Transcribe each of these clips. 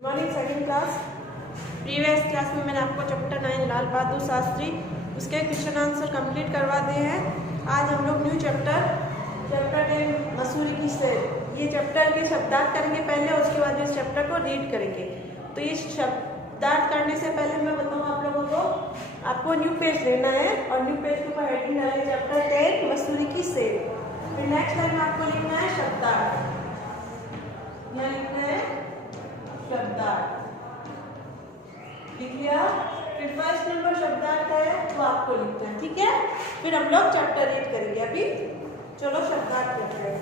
Morning second class. Previous class में मैंने आपको चैप्टर 9 लाल बहादुर शास्त्री उसके क्वेश्चन आंसर कंप्लीट करवा दिए हैं। आज हम लोग न्यू चैप्टर 10 मसूरी की सेर ये चैप्टर के शब्दार्थ करेंगे पहले, उसके बाद इस चैप्टर को रीड करेंगे। तो ये शब्दार्थ करने से पहले मैं बताऊँ आप लोगों को, आपको न्यू पेज लेना है और न्यू पेज के ऊपर हेडिंग डालेंगे चैप्टर 10 मसूरी की सेर। फिर नेक्स्ट लाइन में आपको लिखना है शब्दार्थ, यहाँ लिखना है शब्दार्थ, लिख लिया। फिर फर्स्ट नंबर शब्दार्थ है तो आपको लिखना है, ठीक है। फिर हम लोग चैप्टर रीड करेंगे। अभी चलो शब्दार्थ करते हैं।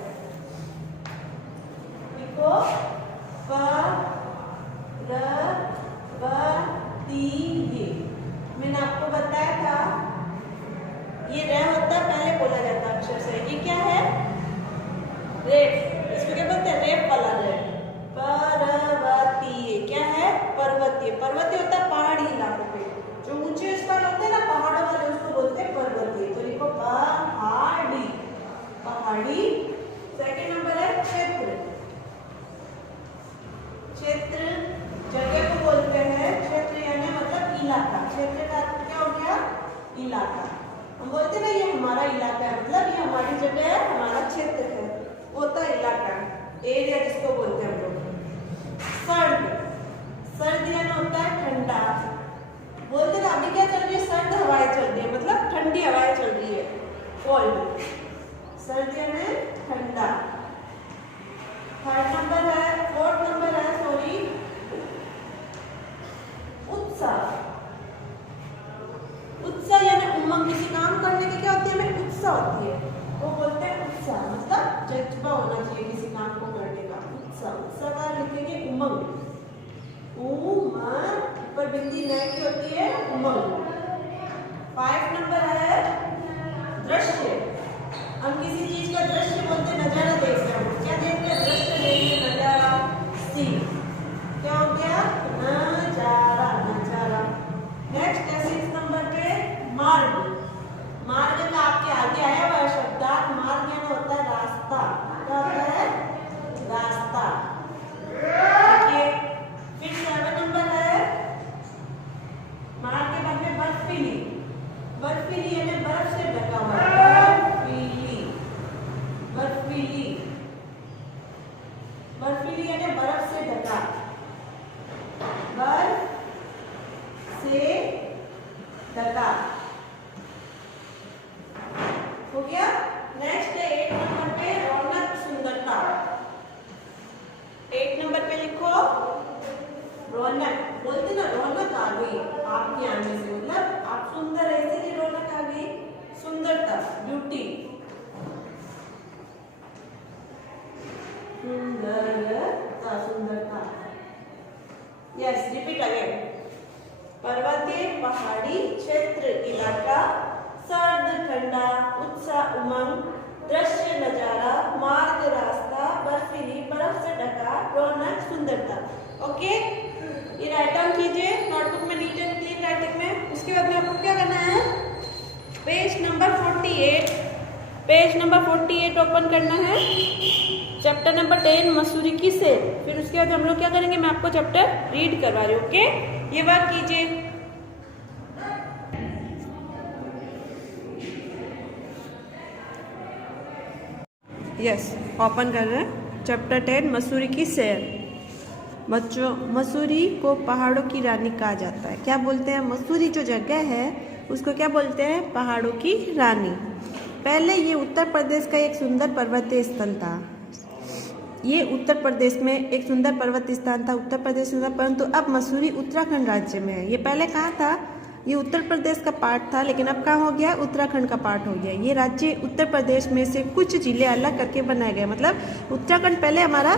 लिखो ये मैंने आपको बताया था, ये र होता है पहले बोला जाता है अक्षर से। ये क्या है? रेप। इसको क्या बोलते हैं? रेप वाला रेप। पर्वतीय क्या है? पर्वतीय। पर्वतीय होता है पहाड़ी इलाकों पे, जो ऊंचे स्थान होते हैं ना पहाड़ों वाले, उसको बोलते हैं पर्वतीय। तो लिखो पहाड़ी, पहाड़ी। सेकंड नंबर है क्षेत्र। क्षेत्र जगह को बोलते हैं, क्षेत्र यानी मतलब इलाका। क्षेत्र का क्या हो गया? इलाका। हम बोलते हैं ना ये हमारा इलाका है, मतलब ये हमारी जगह है, हमारा क्षेत्र है, वो होता है इलाका, एरिया जिसको बोलते हैं हम लोग। सर्द, सर्द यानी होता है ठंडा। बोलते ना अभी क्या चल रही है? सर्द हवाएं चल रही है, मतलब ठंडी हवाएं चल रही है, कोल्ड। सर्द यानी ठंडा। थर्ड नंबर है, फोर्थ नंबर है सॉरी, उत्साह। उत्साह यानी उमंग। किसी काम करने की क्या होती है? हमें उत्साह होती है, वो बोलते हैं उत्साह, मतलब जज्बा होना चाहिए किसी काम को करने का। उत्साह, उत्साह का लिखेंगे उमंग। उमंग पर बिंदी न की होती है, उमंग। 5 नंबर है दृश्य। हम किसी चीज का दृश्य बोलते हैं, नजारा देख रहे हैं। क्या देख रहे हैं? दृश्य देख रहे हैं, नजारा। सी क्या हो गया? नजारा, नजारा। नेक्स्ट है 6 नंबर पे मार्ग। मार्ग का आपके आगे आया हुआ शब्दार्थ मार्ग यानी होता है रास्ता। क्या होता है? रास्ता। देखिए फिर 7 नंबर है मार्ग के बाद में बर्फीली। बर्फीली यानी बर्फ से ढका हुआ। बर्फीली, बर्फीली, बर्फीली यानी बर्फ से ढका, बर्फ से ढका हो गया। नेक्स्ट है 8 नंबर पे रौनक, सुंदरता। 8 नंबर पे लिखो रौनक। बोलते ना रौनक आ गई आपके आने से, मतलब आप सुंदर है इसलिए रौनक आ गई। सुंदरता, ब्यूटी, सुंदरता, सुंदरता। Yes, repeat again. पर्वतीय, पहाड़ी, क्षेत्र इलाका, सर्द ठंडा, उत्साह उमंग, दृश्य नजारा, मार्ग रास्ता, बर्फीली बर्फ से ढका, रौनक, सुंदरता। ओके, ये राइट डाउन कीजिए नोटबुक में नीट एंड क्लीन राइटिंग में। उसके बाद में आपको क्या करना है? Page number 48, page number 48 open करना है। चैप्टर नंबर 10 मसूरी की सेर। फिर उसके बाद हम लोग क्या करेंगे, मैं आपको चैप्टर रीड करवा रही हूँ। ओके, ये बात कीजिए। यस, ओपन कर रहे हैं चैप्टर 10 मसूरी की सेर। बच्चों, मसूरी को पहाड़ों की रानी कहा जाता है। क्या बोलते हैं? मसूरी जो जगह है उसको क्या बोलते हैं? पहाड़ों की रानी। पहले ये उत्तर प्रदेश का एक सुंदर पर्वतीय स्थल था। ये उत्तर प्रदेश में एक सुंदर पर्वतीय स्थान था, उत्तर प्रदेश में, परंतु अब मसूरी उत्तराखंड राज्य में है। ये पहले कहाँ था? ये उत्तर प्रदेश का पार्ट था, लेकिन अब कहाँ हो गया? उत्तराखंड का पार्ट हो गया। ये राज्य उत्तर प्रदेश में से कुछ जिले अलग करके बनाए गए, मतलब उत्तराखंड पहले हमारा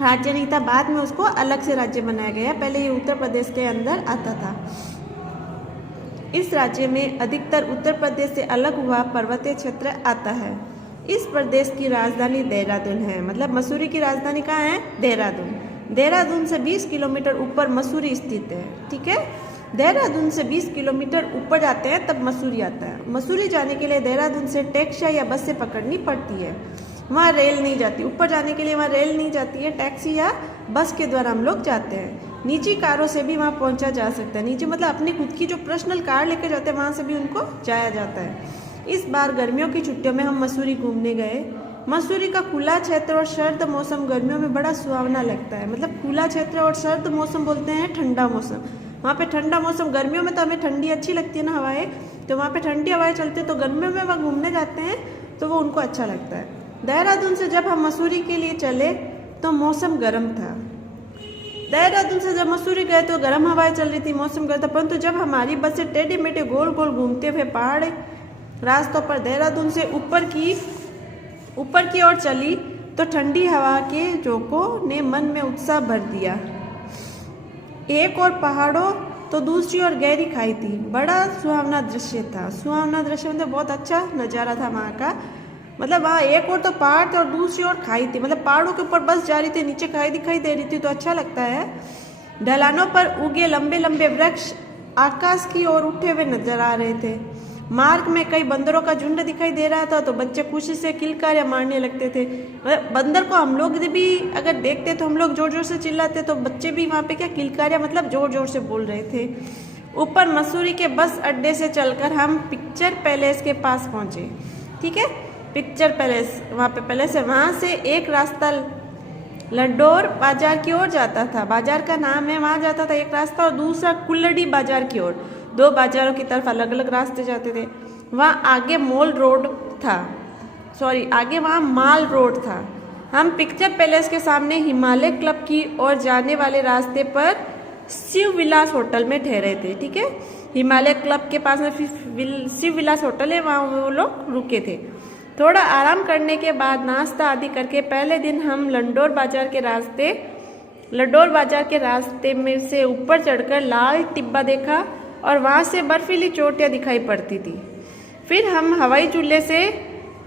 राज्य नहीं था, बाद में उसको अलग से राज्य बनाया गया। पहले ये उत्तर प्रदेश के अंदर आता था। इस राज्य में अधिकतर उत्तर प्रदेश से अलग हुआ पर्वतीय क्षेत्र आता है। इस प्रदेश की राजधानी देहरादून है, मतलब मसूरी की राजधानी कहाँ है? देहरादून। देहरादून से 20 किलोमीटर ऊपर मसूरी स्थित है, ठीक है। देहरादून से 20 किलोमीटर ऊपर जाते हैं तब मसूरी आता है। मसूरी जाने के लिए देहरादून से टैक्सी या बस से पकड़नी पड़ती है। वहाँ रेल नहीं जाती, ऊपर जाने के लिए वहाँ रेल नहीं जाती है, टैक्सी या बस के द्वारा हम लोग जाते हैं। निजी कारों से भी वहाँ पहुँचा जा सकता है, निजी मतलब अपनी खुद की जो पर्सनल कार लेके जाते हैं वहाँ से भी उनको जाया जाता है। इस बार गर्मियों की छुट्टियों में हम मसूरी घूमने गए। मसूरी का खुला क्षेत्र और सर्द मौसम गर्मियों में बड़ा सुहावना लगता है। मतलब खुला क्षेत्र और सर्द मौसम बोलते हैं ठंडा मौसम। वहाँ पे ठंडा मौसम, गर्मियों में तो हमें ठंडी अच्छी लगती है ना हवाएं, तो वहाँ पे ठंडी हवाएं चलती है, तो गर्मियों में वह घूमने जाते हैं तो वो उनको अच्छा लगता है। देहरादून से जब हम मसूरी के लिए चले तो मौसम गर्म था। देहरादून से जब मसूरी गए तो गर्म हवाएं चल रही थी, मौसम गर्म था, परंतु जब हमारी बसें टेढ़े मेढ़े गोल गोल घूमते हुए पहाड़ रास्तों पर देहरादून से ऊपर की ओर चली तो ठंडी हवा के झोंकों ने मन में उत्साह भर दिया। एक और पहाड़ों तो दूसरी ओर गहरी खाई थी। बड़ा सुहावना दृश्य था। सुहावना दृश्य मतलब बहुत अच्छा नज़ारा था वहाँ का। मतलब वहाँ एक और तो पहाड़ थे और दूसरी ओर खाई थी। मतलब पहाड़ों के ऊपर बस जा रही थी, नीचे खाई दिखाई दे रही थी, तो अच्छा लगता है। ढलानों पर उगे लंबे लंबे वृक्ष आकाश की ओर उठे हुए नजर आ रहे थे। मार्ग में कई बंदरों का झुंड दिखाई दे रहा था, तो बच्चे खुशी से किलकारियां मारने लगते थे। बंदर को हम लोग भी अगर देखते तो हम लोग जोर जोर से चिल्लाते, तो बच्चे भी वहाँ पे क्या किलकारियां मतलब जोर जोर से बोल रहे थे। ऊपर मसूरी के बस अड्डे से चलकर हम पिक्चर पैलेस के पास पहुँचे। ठीक है, पिक्चर पैलेस वहाँ पे पैलेस है। वहाँ से एक रास्ता लड्डोर बाजार की ओर जाता था, बाजार का नाम है, वहाँ जाता था एक रास्ता, और दूसरा कुल्लड़ी बाजार की ओर। दो बाजारों की तरफ अलग अलग रास्ते जाते थे। वहाँ आगे मॉल रोड था, आगे वहाँ माल रोड था। हम पिक्चर पैलेस के सामने हिमालय क्लब की ओर जाने वाले रास्ते पर शिव विलास होटल में ठहरे थे। ठीक है, हिमालय क्लब के पास में शिव विलास होटल है, वहाँ वो लोग रुके थे। थोड़ा आराम करने के बाद नाश्ता आदि करके पहले दिन हम लड्डोर बाजार के रास्ते में से ऊपर चढ़कर लाल टिब्बा देखा और वहाँ से बर्फीली चोटियाँ दिखाई पड़ती थी। फिर हम हवाई झूले से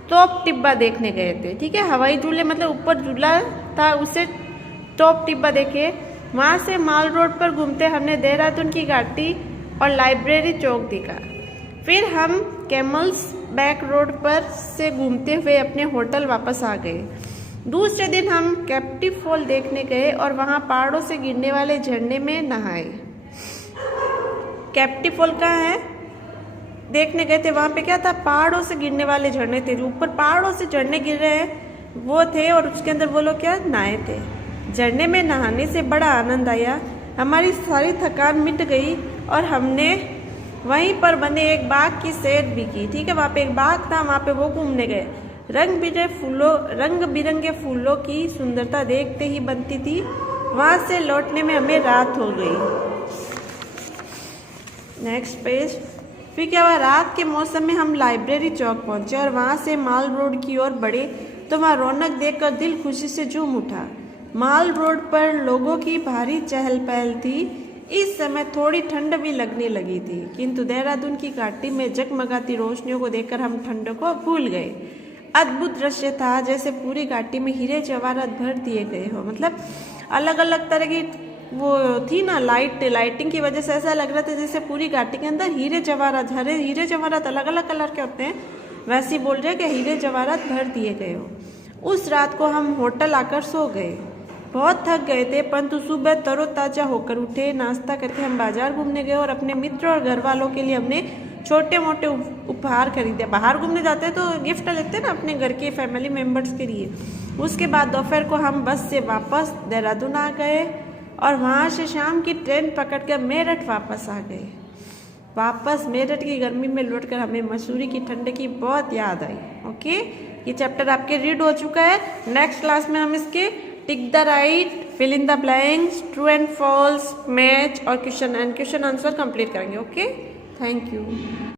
टॉप टिब्बा देखने गए थे। ठीक है, हवाई झूले मतलब ऊपर झूला था, उससे टॉप टिब्बा देखे। वहाँ से माल रोड पर घूमते हमने देहरादून की घाटी और लाइब्रेरी चौक देखा। फिर हम कैमल्स बैक रोड पर से घूमते हुए अपने होटल वापस आ गए। दूसरे दिन हम कैप्टिव फॉल देखने गए और वहाँ पहाड़ों से गिरने वाले झरने में नहाए। कैप्टिव फॉल कहाँ है देखने गए थे, वहाँ पे क्या था, पहाड़ों से गिरने वाले झरने थे। ऊपर पहाड़ों से झरने गिर रहे हैं वो थे, और उसके अंदर वो लोग क्या नहाए थे। झरने में नहाने से बड़ा आनंद आया, हमारी सारी थकान मिट गई और हमने वहीं पर बने एक बाग की सैर भी की। ठीक है, वहाँ पे एक बाग था, वहाँ पे वो घूमने गए। रंग बिरंगे फूलों की सुंदरता देखते ही बनती थी। वहाँ से लौटने में हमें रात हो गई। Next page. फिर क्या हुआ, रात के मौसम में हम लाइब्रेरी चौक पहुँचे और वहाँ से माल रोड की ओर बढ़े तो वहाँ रौनक देखकर दिल खुशी से झूम उठा। माल रोड पर लोगों की भारी चहल पहल थी। इस समय थोड़ी ठंड भी लगने लगी थी, किंतु देहरादून की घाटी में जगमगाती रोशनियों को देखकर हम ठंड को भूल गए। अद्भुत दृश्य था, जैसे पूरी घाटी में हीरे जवाहरात भर दिए गए हो। मतलब अलग अलग तरह की वो थी ना लाइटिंग की वजह से ऐसा लग रहा था जैसे पूरी घाटी के अंदर हीरे जवाहरात अलग अलग कलर के होते हैं, वैसे ही बोल रहे हैं कि हीरे जवाहरात भर दिए गए हो। उस रात को हम होटल आकर सो गए। बहुत थक गए थे, परंतु सुबह तरोताजा होकर उठे। नाश्ता करके हम बाजार घूमने गए और अपने मित्र और घर वालों के लिए हमने छोटे मोटे उपहार खरीदे। बाहर घूमने जाते हैं तो गिफ्ट लेते हैं ना अपने घर के फैमिली मेम्बर्स के लिए। उसके बाद दोपहर को हम बस से वापस देहरादून आ गए और वहाँ से शाम की ट्रेन पकड़कर मेरठ वापस आ गए। वापस मेरठ की गर्मी में लौटकर हमें मसूरी की ठंड की बहुत याद आई। ओके, ये चैप्टर आपके रीड हो चुका है। नेक्स्ट क्लास में हम इसके tick the right, fill in the blanks, true and false, match और क्वेश्चन आंसर कंप्लीट करेंगे। Okay, thank you.